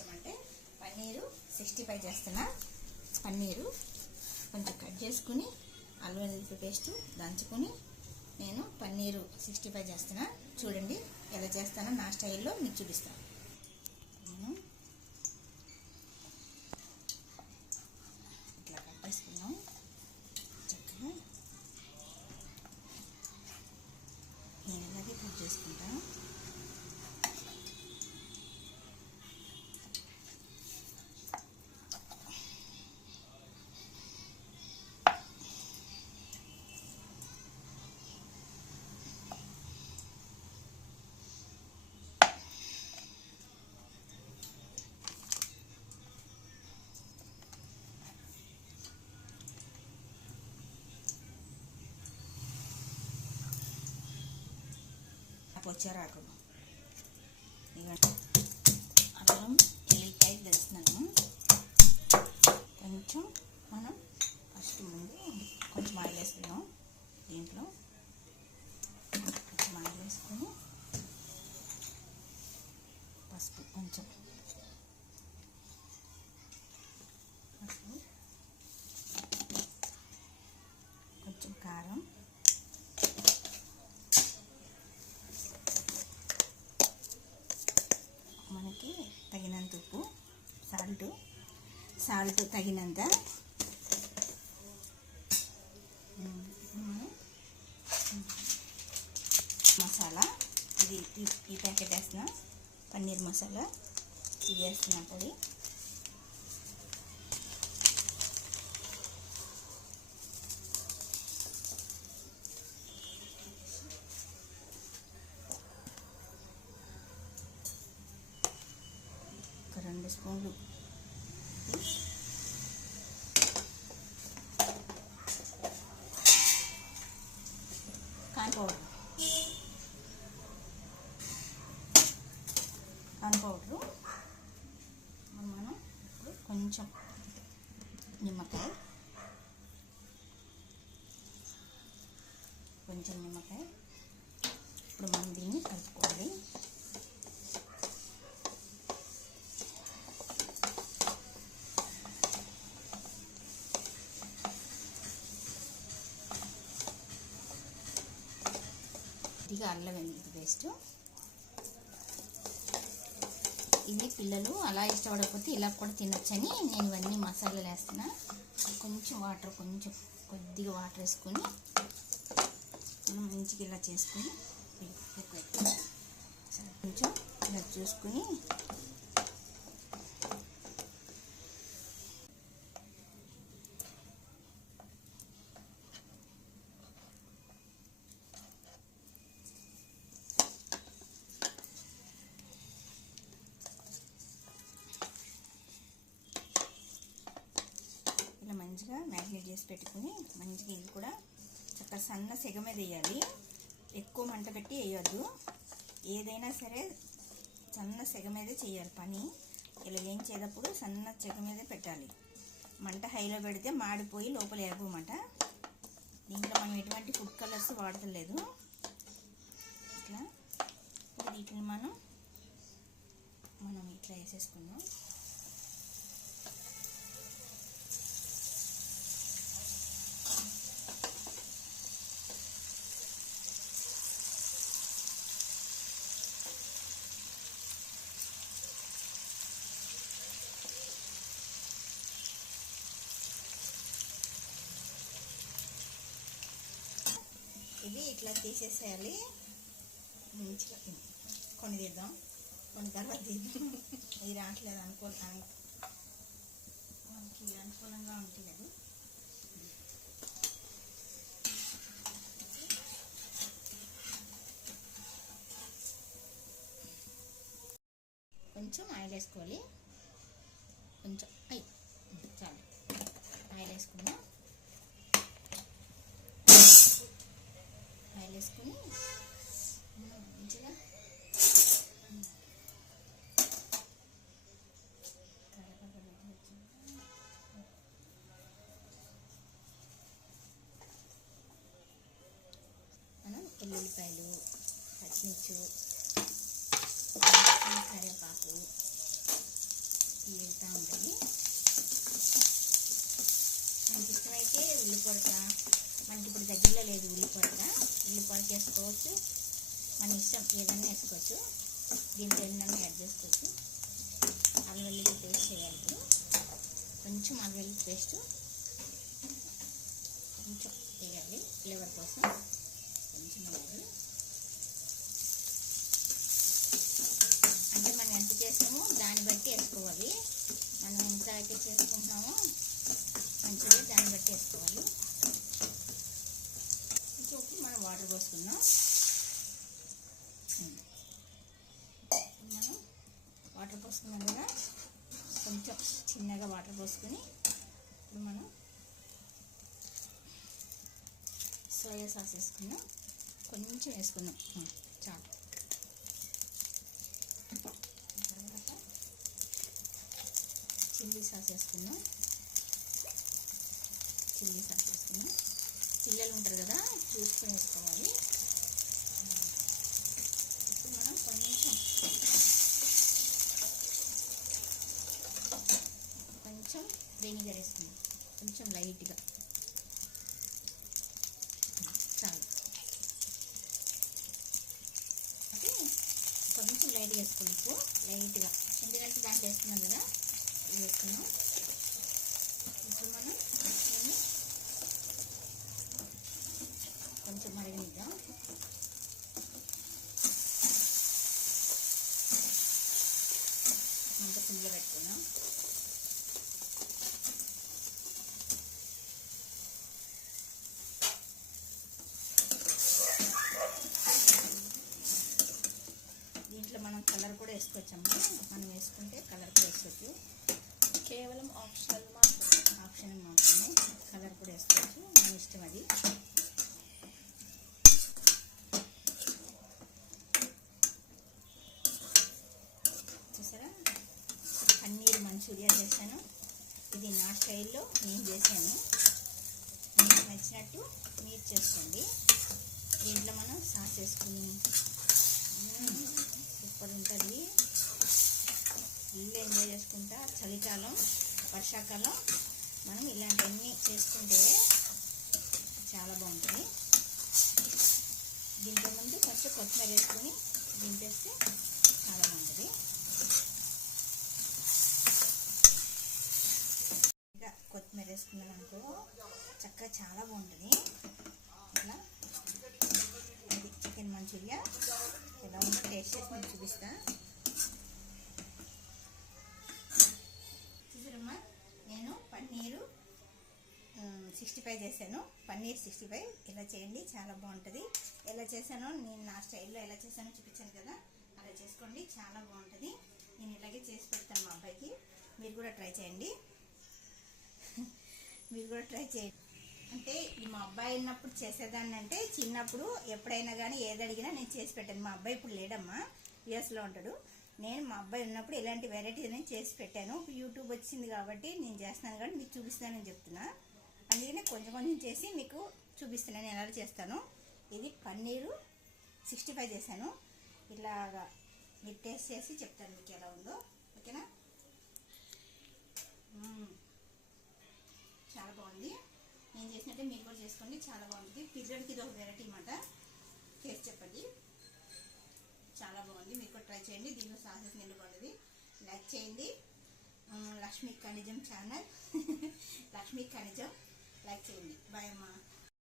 చూపించమంటే పన్నీరు 65 చేస్తున్నా. పన్నీరు కొంచెం కట్ చేసుకుని అల్లం వెల్లుల్లి పేస్ట్ దంచుకుని నేను పన్నీరు 65 చేస్తున్నా. చూడండి ఎలా చేస్తానో నా స్టైల్లో మీకు చూపిస్తాను. నేను ఇట్లా కట్ చేసుకున్నాం. చక్కగా నేను ఇలాగే కట్ చేసుకుంటాను. వచ్చారాకు అల్లం ఎల్లిపాయ వేస్తున్నాను. కొంచెం మనం ఫస్ట్ ముందు కొంచెం ఆయిల్ వేసుకున్నాం. దీంట్లో కొంచెం ఆయిల్ వేసుకొని పసుపు కొంచెం కొంచెం కారం మనకి తగినంత ఉప్పు సాల్ట్ తగినంత మసాలా ఇది ఈ ప్యాకెట్ వేస్తున్నా. పన్నీర్ మసాలా ఇది వేస్తున్నా పొడి. ఒక 2 స్పూన్లు కార్న్ పౌడరు మనం ఇప్పుడు కొంచెం నిమ్మకాయ ఇప్పుడు మనం దీన్ని కలుపుకోవాలి. ఇదిగా అల్లం వెల్లుల్లి పేస్ట్. ఇవి పిల్లలు అలా ఇష్టపడకపోతే ఇలా కూడా తినొచ్చని నేను ఇవన్నీ మసాలాలు వేస్తున్నా. కొంచెం వాటర్ కొద్దిగా వాటర్ వేసుకొని మనం మంచిగా ఇలా చేసుకొని కొంచెం ఇలా చూసుకొని మంచిగా మ్యారినేట్ చేసి పెట్టుకుని మంచిగా ఇది కూడా చక్కగా సన్న సెగ మీద వేయాలి. ఎక్కువ మంట పెట్టి వేయొద్దు. ఏదైనా సరే సన్న సెగ మీదే చేయాలి పని. ఇలా ఏం చేసేటప్పుడు సన్న సెగ మీదే పెట్టాలి. మంట హైలో పెడితే మాడిపోయి లోపల ఏగమాట. దీంట్లో మనం ఎటువంటి ఫుడ్ కలర్స్ వాడతలేదు. ఇట్లా వీటిని మనం ఇట్లా వేసేసుకున్నాం. ఇవి ఇట్లా తీసేసేయాలి. మంచిగా కొన్ని తీద్దాం, కొన్ని తర్వాత తీద్దాం. ఇది రావట్లేదు మనకి అనుకూలంగా ఉంటుంది. కొంచెం ఆయిల్ వేసుకోవాలి. కొంచెం చాలు ఆయిల్ వేసుకున్నాం. ఆయిల్ వేసుకొని మంచిగా మనం ఉల్లిపాయలు, పచ్చిమిర్చి, కరివేపాకు తీరుతూ ఉంటాయి. మనకి ఇష్టమైతే ఉల్లిపొడక, మనకి ఇప్పుడు దగ్గరలో లేదు ఉల్లిపొడక వేసుకోవచ్చు. మన ఇష్టం ఏదన్నా వేసుకోవచ్చు. దీంట్లో ఎన్నన్నా యాడ్ చేసుకోవచ్చు. అల్లం వెల్లుల్లి పేస్ట్ చేయాలి. ఇప్పుడు కొంచెం అల్లం వెల్లుల్లి పేస్ట్ కొంచెం వేయాలి, ఫ్లేవర్ కోసం కొంచెం వేయాలి. అంటే మనం ఎంత చేస్తామో దాన్ని బట్టి వేసుకోవాలి. మనం ఎంత అయితే చేసుకుంటున్నామో మంచిగా దాన్ని బట్టి వేసుకోవాలి. ఇప్పుడు మనం వాటర్ పోసుకుందాం. మనం వాటర్ పోసుకున్నాం కదా, కొంచెం చిన్నగా వాటర్ పోసుకొని ఇప్పుడు మనం సోయా సాస్ వేసుకున్నాం. కొంచెం వేసుకున్నాం చాలు. తర్వాత చిల్లీ సాస్ వేసుకున్నాం. పిల్లలు ఉంటారు కదా, చూసుకొని వేసుకోవాలి. ఇప్పుడు మనం కొంచెం వెనిగర్ వేసుకున్నాం, కొంచెం లైట్గా చాలు. కొంచెం లైట్గా వేసుకోండి ఉప్పు, లైట్గా, ఎందుకంటే దాంట్లో వేసుకున్నాం కదా, ఇది వేసుకున్నాం. ఇప్పుడు మనం దీన్ని కొంచెం మరగనిద్దాం. మంట ఫుల్గా పెట్టుకున్నాం. దీంట్లో మనం కలర్ కూడా వేసుకోవచ్చమ్మా. మనం వేసుకుంటే కలర్ కూడా వేసుకోవచ్చు. కేవలం ఆప్షనల్ మాత్రమే కలర్ కూడా వేసుకోవచ్చు, మన ఇష్టం అది. చూసారా, పన్నీర్ మంచూరియా చేశాను. ఇది నా స్టైల్లో నేను చేశాను. మీకు నచ్చినట్టు మీరు చేసుకోండి. దీంట్లో మనం సాస్ వేసుకుని సూపర్ ఉంటుంది. ఇల్లు ఎంజాయ్ చేసుకుంటా. చలికాలం, వర్షాకాలం మనం ఇలాంటివన్నీ చేసుకుంటే చాలా బాగుంటుంది. దీంట్లో ముందు కొంచెం కొత్తిమీర వేసుకొని దింపేస్తే చాలా బాగుంటుంది. ఇంకా కొత్తిమీర వేసుకున్నాం అనుకో చక్కగా చాలా బాగుంటుంది. ఇట్లా ఇది చికెన్ మంచూరియా ఎలా ఉందో టేస్ట్ చేసి నేను చూపిస్తా. చూసారమ్మా, నేను పన్నీరు 65 చేశాను. పన్నీర్ 65 ఇలా చేయండి, చాలా బాగుంటుంది. ఎలా చేశానో నేను నా స్టైల్లో ఎలా చేశానో చూపించాను కదా, అలా చేసుకోండి, చాలా బాగుంటుంది. నేను ఇలాగే చేసి పెడతాను మా అబ్బాయికి. మీరు కూడా ట్రై చేయండి. అంటే ఈ మా అబ్బాయి ఉన్నప్పుడు చేసేదాన్ని. అంటే చిన్నప్పుడు ఎప్పుడైనా కానీ ఏది అడిగినా నేను చేసి పెట్టాను. మా అబ్బాయి ఇప్పుడు లేడమ్మా, యూఎస్లో ఉంటాడు. నేను మా అబ్బాయి ఉన్నప్పుడు ఇలాంటి వెరైటీ నేను చేసి పెట్టాను. యూట్యూబ్ వచ్చింది కాబట్టి నేను చేస్తున్నాను, కానీ మీకు చూపిస్తానని చెప్తున్నా. అందుకనే కొంచెం కొంచెం చేసి మీకు చూపిస్తున్నాను నేను ఎలా చేస్తాను. ఇది పన్నీరు 65 చేశాను. ఇలాగా మీరు టేస్ట్ చేసి చెప్తాను మీకు ఎలా ఉందో, ఓకేనా? చాలా బాగుంది. నేను చేసినట్టే మీరు కూడా చేసుకోండి, చాలా బాగుంటుంది. పిల్లలకి ఇది ఒక వెరైటీ అన్నమాట. టేస్ట్ చెప్పండి, చాలా బాగుంది. మీరు కూడా ట్రై చేయండి. దీనిలో సాసెస్ నిండు బాగుంటుంది. లైక్ చేయండి. లక్ష్మీ ఖనిజం ఛానల్ లక్ష్మీ ఖనిజం లైక్ చేయండి. బాయ్ అమ్మా.